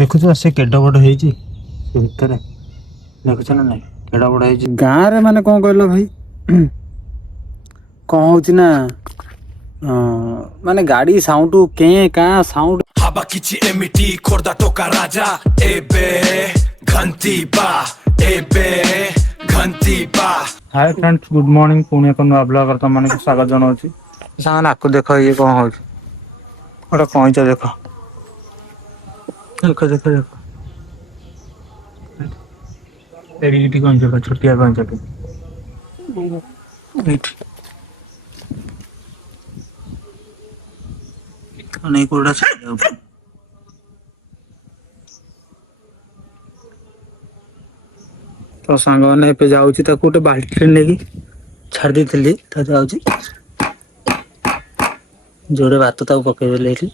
ଦେଖୁଛ ସେ କେଡ ବଡ ହେଇଛି ସେ ଭିତରେ, ଦେଖୁଛ ନା ନାଇଁ କେଡ ବଡ ହେଇଛି। ଗାଁରେ ମାନେ କଣ କହିଲ ଭାଇ, କଣ ହଉଛି ନା ମାନେ ଗାଡି ସାଉଣ୍ଡ କେଁ କାଁ ସାଉଣ୍ଡ। ହାବା କିଛି ଏମିତି ଖୋର୍ଦ୍ଧା ଟୋକା ରାଜା ଏବେ ଘଣ୍ଟିବା ଏବେ ଘଣ୍ଟିବା। ହାय ଫ୍ରେଣ୍ଡସ୍, ଗୁଡ୍ ମର୍ଣ୍ଣିଂ। ପୁଣି ଏକ ନୂଆ ବ୍ଲଗର ତମମାନଙ୍କୁ ସ୍ୱାଗତ ଜଣାଉଛି। ସାଙ୍ଗମାନେ ଆକୁ ଦେଖ, ଇଏ କଣ ହଉଛି, ଗୋଟେ କଇଁଛ ଦେଖ ଦେଖ ଦେଖ ଦେଖ, ଏଡିକି କଇଁଛଟା, ଛୋଟିଆ କଇଁଛଟେ ଏଇଠି ନେଇ କୋଉଟା ଛାଡିଦବ। ତ ସାଙ୍ଗମାନେ ଏବେ ଯାଉଛି ତାକୁ ଗୋଟେ ବାଲ୍ଟିରେ ନେଇକି ଛାଡ଼ି ଦେଇଥିଲି, ତା ଯାଉଛି ଯୋଡେ ଭାତ ତାକୁ ପକେଇଦେଲେ ଏଇଠି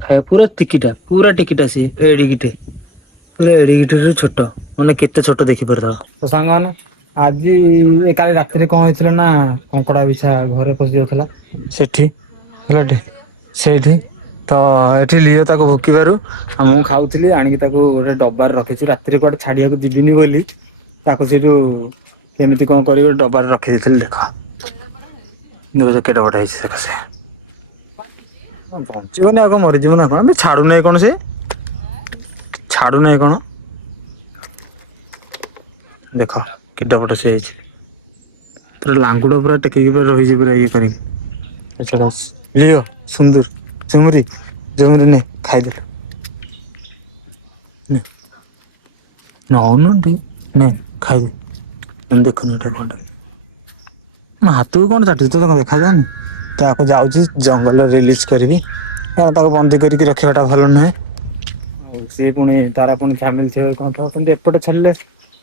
ଖାଇବା। ପୁରା ଟିକିଟା ସିଏ ଏଡିକିଟେ, ପୁରା ଏଡିକିଟେ ଛୋଟ, ମାନେ କେତେ ଛୋଟ ଦେଖିପାରୁଥିବ। ତ ସାଙ୍ଗମାନେ ଆଜି କାଲି ରାତିରେ କଣ ହେଇଥିଲା ନା, କଙ୍କଡା ବିଛା ଘରେ ପଶି ଯାଉଥିଲା ସେଠି ହେଲାଟେ ସେଇଠି। ତ ଏଠି ଲିଓ ତାକୁ ଭୋକିବାରୁ ଆଉ ମୁଁ ଖାଉଥିଲି, ଆଣିକି ତାକୁ ଗୋଟେ ଡବାରେ ରଖିଛି। ରାତିରେ କୁଆଡେ ଛାଡିବାକୁ ଯିବିନି ବୋଲି ତାକୁ ସେଇଠୁ କେମିତି କଣ କରିକି ଡବାରେ ରଖିଦେଇଥିଲି। ଦେଖ ଦେଖ କେଡେ ବଡ ହେଇଛି, ଦେଖ ସେ ବଞ୍ଚିବନି ଆଉ କଣ, ମରିଯିବ ନା କଣ? ଛାଡୁନାହିଁ କଣ, ସେ ଛାଡୁନାହିଁ କଣ, ଦେଖ କେଡେ ବଡ ସେ ହେଇଛି। ପୁରା ଲାଙ୍ଗୁଡ ପୁରା ଟେକିକି ପୁରା ରହିଛି, ପୁରା ଇଏ କରିକି। ଲିଓ ସୁନ୍ଦର ଚୁମୁରି ଚୁମୁରି ନେ ଖାଇଦେଲୁ, ନଉନୁ ଟିକେ ନେ ଖାଇଦେ। ଦେଖୁନୁ ଏଟା କଣଟା, ହାତକୁ କଣ ଚାଟୁଛି, ତତେ କଣ ଦେଖାଯାଉନି? ତାକୁ ଯାଉଛି ଜଙ୍ଗଲରେ ରିଲିଜ କରିବି, ତାକୁ ବନ୍ଦୀ କରିକି ରଖିବାଟା ଭଲ ନୁହେଁ। ଆଉ ସିଏ ପୁଣି ତାର ପୁଣି ଫ୍ୟାମିଲି ଥିବ କଣ ଥିବ, କିନ୍ତୁ ଏପଟେ ଛାଡିଲେ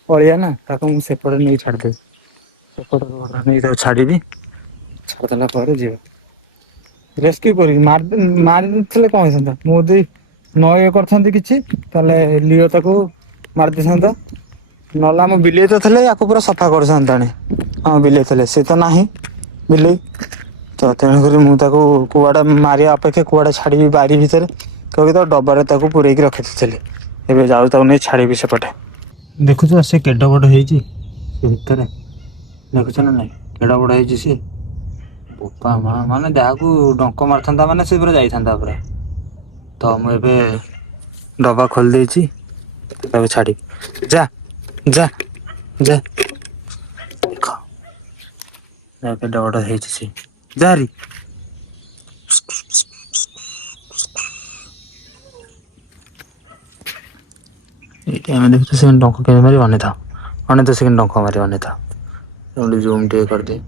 ଅଳିଆ ନା, ତାକୁ ମୁଁ ସେପଟେ ନେଇକି ଛାଡିଦେବି। ସେପଟେ ନେଇକି ତାକୁ ଛାଡିବି, ଛାଡିଦେଲା ପରେ ଯିବ ରେସ୍କ୍ୟୁ କରିବି। ମାରି ଦେଇଥିଲେ କଣ ହେଇଥାନ୍ତା, ମୁଁ ଯଦି ନ ଇଏ କରିଥାନ୍ତି କିଛି, ତାହେଲେ ଲିଓ ତାକୁ ମାରି ଦେଇଥାନ୍ତା। ନହେଲେ ଆମ ବିଲେଇ ତ ଥିଲେ ୟାକୁ ପୁରା ସଫା କରିସାରନ୍ତାଣି। ହଁ ବିଲେଇ ଥିଲେ, ସେ ତ ନାହିଁ ବିଲେଇ। ତ ତେଣୁକରି ମୁଁ ତାକୁ କୁଆଡେ ମାରିବା ଅପେକ୍ଷା କୁଆଡେ ଛାଡିବି, ବାରି ଭିତରେ କହିକି ତାକୁ ଡବାରେ ତାକୁ ପୁରେଇକି ରଖିଦେଇଥିଲି। ଏବେ ଯାଉଛି ତାକୁ ନେଇ ଛାଡିବି ସେପଟେ। ଦେଖୁଛ ସେ କେଡ ବଡ ହେଇଛି ସେ ଭିତରେ, ଦେଖୁଛ ନା ନାଇଁ କେଡ ବଡ ହେଇଛି ସିଏ। ବୋପା ମା, ମାନେ ଯାହାକୁ ଡଙ୍କ ମାରିଥାନ୍ତା ମାନେ ସେ ପୁରା ଯାଇଥାନ୍ତା ପୁରା। ତ ମୁଁ ଏବେ ଡବା ଖୋଲି ଦେଇଛି, ତାକୁ ଛାଡିବି। ଯା ଯା ଯା, ଦେଖ କେଡେ ବଡ ହେଇଛି ସେ, ଯା ଭାରି। ଏଇଠି ଆମେ ଦେଖୁଛୁ, ସେ ଡଙ୍କ କେମିତି ମାରିବ, ଅନେଇଥାଅ ଅନେଇଥାଅ, ସେ କେମିତି ଡଙ୍କ ମାରିବ, ଅନେଇଥାଅ। ଜୁମ୍ ଟିକେ କରିଦିଏ।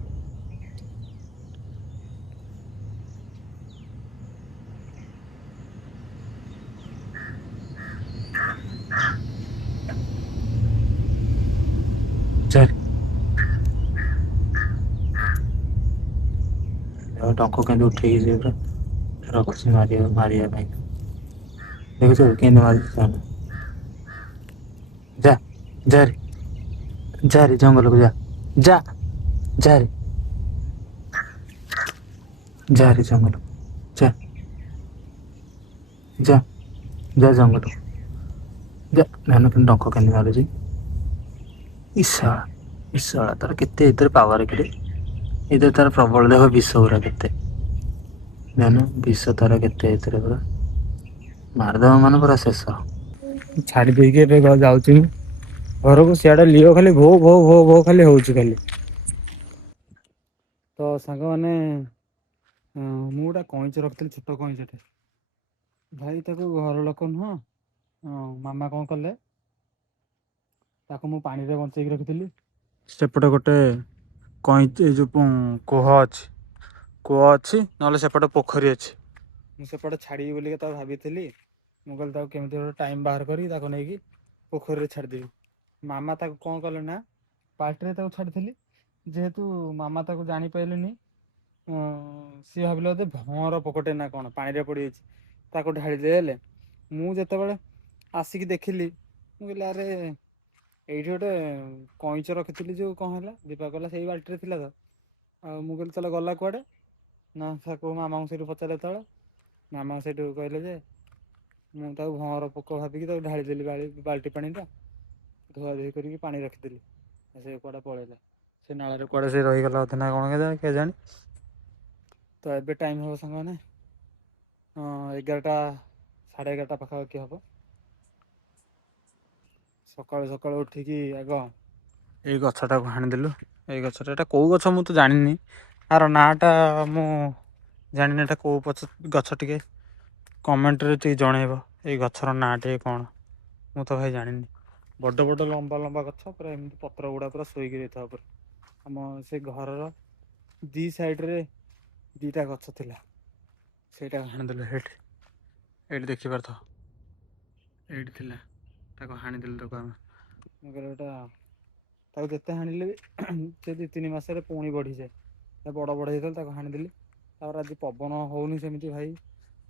ଡଙ୍କ କେମିତି ଉଠେଇକି ସେ ପୁରା ରଖୁଛି ମାରିବା ପାଇଁ। ଦେଖୁଛୁ କେମିତି ମାରୁଛି, ଯା ଯାରେ ଯାରେ ଜଙ୍ଗଲକୁ ଯା, ଯା ଯାରେ ଯାରେ ଜଙ୍ଗଲକୁ ଯା, ଯା ଯା ଜଙ୍ଗଲକୁ ଯା। ଡଙ୍କ କେମିତି ମାରୁଛି, ଇଶା ଇଶା, ତାର କେତେ ଏଥିରେ ପାୱାର କିରେ, ଏଥିରେ ତାର ପ୍ରବଳ ଦେହ ବିଷ ଗୁରା କେତେ, ବିଷ ତାର କେତେ ଏଥିରେ, ପୁରା ମାରିଦବ ମାନେ ପୁରା ଶେଷ। ଛାଡି ଦେଇକି ଏବେ ଯାଉଛି ଘରକୁ। ସିଆଡେ ଲିଓ ଖାଲି ଭୋ ଭୋ ଭୋ ଭୋ ଖାଲି ହଉଛି ଖାଲି। ତ ସାଙ୍ଗମାନେ, ମୁଁ ଗୋଟେ କଇଁଛ ରଖିଥିଲି, ଛୋଟ କଇଁଛଟେ ଭାଇ। ତାକୁ ଘର ଲୋକ ନୁହଁ, ମାମା କଣ କଲେ, ତାକୁ ମୁଁ ପାଣିରେ ବଞ୍ଚେଇକି ରଖିଥିଲି। ସେପଟେ ଗୋଟେ କଇଁଛ, ଏ ଯୋଉ କୁହ ଅଛି, କୂଅ ଅଛି, ନହେଲେ ସେପଟେ ପୋଖରୀ ଅଛି। ମୁଁ ସେପଟେ ଛାଡିବି ବୋଲି ତାକୁ ଭାବିଥିଲି। ମୁଁ କହିଲି ତାକୁ କେମିତି ଗୋଟେ ଟାଇମ ବାହାର କରି ତାକୁ ନେଇକି ପୋଖରୀରେ ଛାଡ଼ିଦେବି। ମାମା ତାକୁ କଣ କଲେ ନା, ବାଲ୍ଟିରେ ତାକୁ ଛାଡ଼ିଥିଲି। ଯେହେତୁ ମାମା ତାକୁ ଜାଣିପାରିଲେନି, ସିଏ ଭାବିଲେ ବୋଧେ ଭଅଁର ପୋକଟେ ନା କଣ ପାଣିରେ ପଡ଼ିଯାଇଛି, ତାକୁ ଢାଳିଦେଲେ। ମୁଁ ଯେତେବେଳେ ଆସିକି ଦେଖିଲି, ମୁଁ କହିଲି ଆରେ ଏଇଠି ଗୋଟେ କଇଁଛ ରଖିଥିଲି, ଯୋଉ କଣ ହେଲା, ଦୀପା କହିଲା ସେଇ ବାଲ୍ଟିରେ ଥିଲା ତ। ଆଉ ମୁଁ କହିଲି ତାହେଲେ ଗଲା କୁଆଡ଼େ ନା, ତାକୁ ମାମାଙ୍କୁ ସେଇଠୁ ପଚାରିଲେ ଯେତେବେଳେ, ମାମା ସେଇଠୁ କହିଲେ ଯେ ମୁଁ ତାକୁ ଭଅଁର ପୋକ ଭାବିକି ତାକୁ ଢାଳିଦେଲି ବାଲ୍ଟି ପାଣିଟା, ଧୁଆଧୁଇ କରିକି ପାଣି ରଖିଦେଲି। ସେ କୁଆଡ଼େ ପଳେଇଲା, ସେ ନାଳରେ କୁଆଡ଼େ ସେ ରହିଗଲା ଅଧେ ନା କ'ଣ କେଜାଣି। ତ ଏବେ ଟାଇମ୍ ହେବ ସାଙ୍ଗମାନେ 11ଟା, ସାଢ଼େ 11ଟା ପାଖାପାଖି ହେବ। ସକାଳୁ ସକାଳୁ ଉଠିକି ଆଗ ଏଇ ଗଛଟାକୁ ହାଣିଦେଲୁ। ଏଇ ଗଛଟା, ଏଟା କେଉଁ ଗଛ ମୁଁ ତ ଜାଣିନି, ଆର ନାଁଟା ମୁଁ ଜାଣିନି। ଏଟା କେଉଁ ଗଛ, ଟିକେ କମେଣ୍ଟରେ ଟିକେ ଜଣେଇବ ଏଇ ଗଛର ନାଁ ଟିକେ କ'ଣ, ମୁଁ ତ ଭାଇ ଜାଣିନି। ବଡ଼ ବଡ଼ ଲମ୍ବା ଲମ୍ବା ଗଛ, ପୁରା ଏମିତି ପତ୍ର ଗୁଡ଼ା ପୁରା ଶୋଇକି ଦେଇଥିବା ଉପରେ। ଆମ ସେ ଘରର 2 ସାଇଡ଼୍ରେ 2ଟା ଗଛ ଥିଲା, ସେଇଟା ହାଣିଦେଲୁ। ଏଇଠି ଦେଖିପାରୁଥିବ, ଏଇଠି ଥିଲା, ତାକୁ ହାଣିଦେଲୁ। ତାକୁ ଆମେ ଏଇଟା, ତାକୁ ଯେତେ ହାଣିଲେ ବି ସେ 2-3 ମାସରେ ପୁଣି ବଢ଼ିଯାଏ। ବଡ଼ ବଡ଼ ହେଇଥିଲା, ତାକୁ ହାଣିଦେଲି। ତାପରେ ଆଜି ପବନ ହେଉନି ସେମିତି ଭାଇ,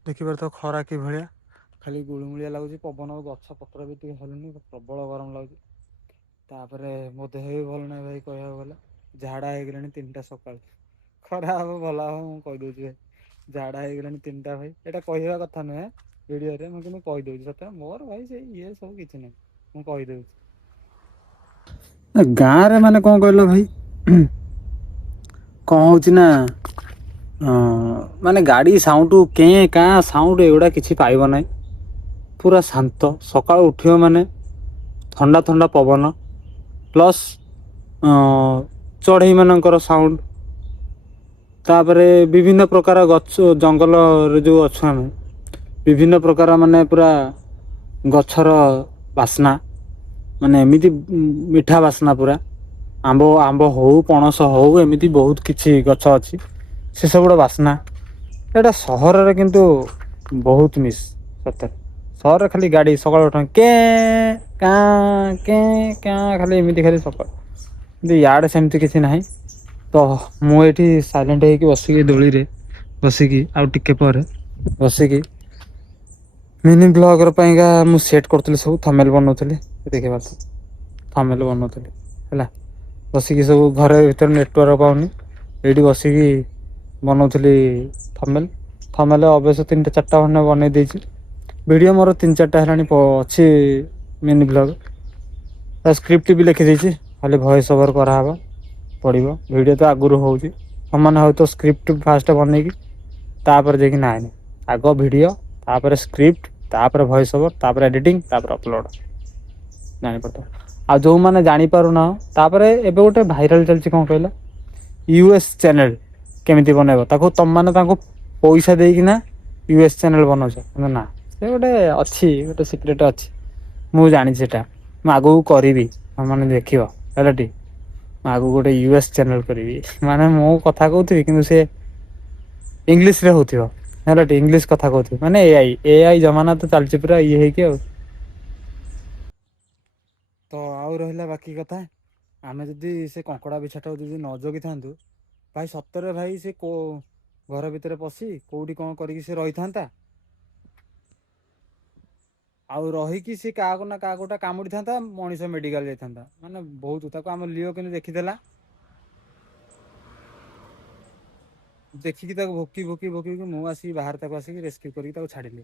ଦେଖିପାରୁଥିବ ଖରା କି ଭଳିଆ, ଖାଲି ଗୁଳୁମୁଳିଆ ଲାଗୁଛି। ପବନ, ଗଛ ପତ୍ର ବି ଟିକେ ହଲୁନି, ପ୍ରବଳ ଗରମ ଲାଗୁଛି। ତାପରେ ମୋ ଦେହ ବି ଭଲ ନାହିଁ ଭାଇ, କହିବାକୁ ଗଲେ ଝାଡ଼ା ହେଇଗଲାଣି 3ଟା ସକାଳୁ। ଖରା ହବ ଭଲ ହବ ମୁଁ କହିଦେଉଛି ଭାଇ, ଝାଡ଼ା ହେଇଗଲାଣି 3ଟା ଭାଇ। ଏଇଟା କହିବା କଥା ନୁହେଁ ଭିଡ଼ିଓରେ, ମୁଁ କିନ୍ତୁ କହିଦେଉଛି ସତ। ମୋର ଭାଇ ସେ ଇଏ ସବୁ କିଛି ନାହିଁ, ମୁଁ କହିଦେଉଛି। ଗାଁରେ ମାନେ କ'ଣ କହିଲ ଭାଇ, କ'ଣ ହେଉଛି ନା, ମାନେ ଗାଡ଼ି ସାଉଣ୍ଡ, କେଁ କାଁ ସାଉଣ୍ଡ, ଏଗୁଡ଼ା କିଛି ପାଇବ ନାହିଁ। ପୁରା ଶାନ୍ତ। ସକାଳୁ ଉଠିବ ମାନେ ଥଣ୍ଡା ଥଣ୍ଡା ପବନ, ପ୍ଲସ୍ ଚଢ଼େଇମାନଙ୍କର ସାଉଣ୍ଡ, ତାପରେ ବିଭିନ୍ନ ପ୍ରକାର ଗଛ, ଜଙ୍ଗଲରେ ଯେଉଁ ଅଛୁ ଆମେ, ବିଭିନ୍ନ ପ୍ରକାର ମାନେ ପୁରା ଗଛର ବାସ୍ନା, ମାନେ ଏମିତି ମିଠା ବାସ୍ନା ପୁରା। ଆମ୍ବ ହଉ, ପଣସ ହଉ, ଏମିତି ବହୁତ କିଛି ଗଛ ଅଛି, ସେସବୁର ବାସ୍ନା। ଏଇଟା ସହରରେ କିନ୍ତୁ ବହୁତ ମିସ୍ ସତରେ। ସହରରେ ଖାଲି ଗାଡ଼ି, ସକାଳୁ ଉଠ କେଁ କାଁ, କେଁ କାଁ, ଖାଲି ଏମିତି ଖାଲି ସକାଳୁ। କିନ୍ତୁ ଇଆଡ଼େ ସେମିତି କିଛି ନାହିଁ। ତ ମୁଁ ଏଇଠି ସାଇଲେଣ୍ଟ ହେଇକି ବସିକି ଦୋଳିରେ ବସିକି, ଆଉ ଟିକେ ପରେ ବସିକି ମିନି ବ୍ଲଗର ପାଇଁକା ମୁଁ ସେଟ୍ କରୁଥିଲି, ସବୁ ଥମ୍ବନେଲ୍ ବନଉଥିଲି। ଦେଖିପାରୁଥିବ, ଥମ୍ବନେଲ୍ ବନଉଥିଲି ହେଲା, ବସିକି ସବୁ। ଘରେ ଭିତରେ ନେଟୱାର୍କ ପାଉନି, ଏଇଠି ବସିକି ବନଉଥିଲି ଥମ୍ବନେଲ୍। ଅବଶ୍ୟ 3-4ଟା ଖଣ୍ଡେ ବନେଇ ଦେଇଛି। ଭିଡ଼ିଓ ମୋର 3-4ଟା ହେଲାଣି ଅଛି ମିନି ବ୍ଲଗ। ତା ସ୍କ୍ରିପ୍ଟ ବି ଲେଖିଦେଇଛି, ଖାଲି ଭଏସ୍ ଓଭର୍ କରାହେବ, ପଡ଼ିବ। ଭିଡ଼ିଓ ତ ଆଗରୁ ହେଉଛି ସମାନ, ହଉ ତ ସ୍କ୍ରିପ୍ଟ ଫାଷ୍ଟ ବନେଇକି ତାପରେ ଯାଇକି ନାହିଁ, ଆଗ ଭିଡ଼ିଓ, ତାପରେ ସ୍କ୍ରିପ୍ଟ, ତାପରେ ଭଏସ୍ ଓଭର୍, ତାପରେ ଏଡ଼ିଟିଂ, ତାପରେ ଅପଲୋଡ଼। ଜାଣିପାରୁଥିବ। ଆଉ ଯେଉଁମାନେ ଜାଣିପାରୁନାହ, ତାପରେ ଏବେ ଗୋଟେ ଭାଇରାଲ୍ ଚାଲିଛି କ'ଣ କହିଲ, US ଚ୍ୟାନେଲ୍ କେମିତି ବନେଇବ। ତାକୁ ତମମାନେ ତାଙ୍କୁ ପଇସା ଦେଇକିନା US ଚ୍ୟାନେଲ୍ ବନଉଛ, କିନ୍ତୁ ନା, ସେ ଗୋଟେ ଅଛି, ଗୋଟେ ସିକ୍ରେଟ୍ ଅଛି। ମୁଁ ଜାଣିଛି ସେଟା, ମୁଁ ଆଗକୁ କରିବି, ତମମାନେ ଦେଖିବ ହେଲା ଟି। ମୁଁ ଆଗକୁ ଗୋଟେ US ଚ୍ୟାନେଲ୍ କରିବି, ମାନେ ମୁଁ କଥା କହୁଥିବି କିନ୍ତୁ ସେ ଇଂଲିଶରେ ହଉଥିବ ହେଲା, ଇଂଲିଶ କଥା କହୁଥିବି, ମାନେ AI ଜମାନା ତ ଚାଲିଛି ପୁରା ଇଏ ହେଇକି ଆଉ। ତ ଆଉ ରହିଲା ବାକି କଥା, ଆମେ ଯଦି ସେ କଙ୍କଡ଼ା ବିଛାଟାକୁ ଯଦି ନ ଜଗିଥାନ୍ତୁ ଭାଇ, ସତରେ ଭାଇ, ସେ ଘର ଭିତରେ ପଶି କେଉଁଠି କ'ଣ କରିକି ସେ ରହିଥାନ୍ତା, ଆଉ ରହିକି ସେ କାହାକୁ ନା କାହାକୁ ଗୋଟେ କାମୁଡ଼ିଥାନ୍ତା, ମଣିଷ ମେଡ଼ିକାଲ ଯାଇଥାନ୍ତା। ମାନେ ବହୁତ। ତାକୁ ଆମ ଲିଓ କିନ୍ତୁ ଦେଖିଦେଲା, ଦେଖିକି ତାକୁ ଭୋକି ମୁଁ ଆସିକି ବାହାରେ ତାକୁ ଆସିକି ରେସ୍କ୍ୟୁ କରିକି ତାକୁ ଛାଡ଼ିଲି।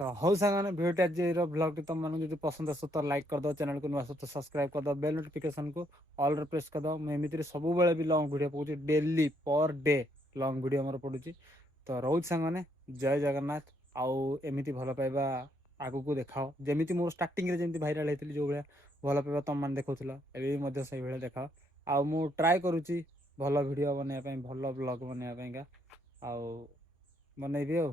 ତ ହଉ ସାଙ୍ଗମାନେ, ଭିଡ଼ିଓଟି ଆଜିର ବ୍ଲଗ୍ଟି ତୁମମାନଙ୍କୁ ଯଦି ପସନ୍ଦ ଆସୁ ତ ଲାଇକ୍ କରିଦେବ, ଚ୍ୟାନେଲକୁ ନୂଆ ଆସୁ ତ ସବସ୍କ୍ରାଇବ୍ କରିଦେବ, ବେଲ୍ ନୋଟିଫିକେସନକୁ ଅଲ୍ରେ ପ୍ରେସ୍ କରିଦେବ। ମୁଁ ଏମିତିରେ ସବୁବେଳେ ବି ଲଙ୍ଗ୍ ଭିଡ଼ିଓ ପକାଉଛି, daily per day long video ଆମର ପଡ଼ୁଛି। ତ ରହୁଛି ସାଙ୍ଗମାନେ, ଜୟ ଜଗନ୍ନାଥ। ଆଉ ଏମିତି ଭଲ ପାଇବା ଆଗକୁ ଦେଖାଅ, ଯେମିତି ମୋର ଷ୍ଟାର୍ଟିଂରେ ଯେମିତି ଭାଇରାଲ୍ ହେଇଥିଲି, ଯେଉଁ ଭଳିଆ ଭଲ ପାଇବା ତୁମମାନେ ଦେଖାଉଥିଲ, ଏବେ ବି ମଧ୍ୟ ସେଇଭଳିଆ ଦେଖାଅ। ଆଉ ମୁଁ ଟ୍ରାଏ କରୁଛି ଭଲ ଭିଡ଼ିଓ ବନେଇବା ପାଇଁ, ଭଲ ବ୍ଲଗ୍ ବନେଇବା ପାଇଁକା, ଆଉ ବନେଇବି ଆଉ।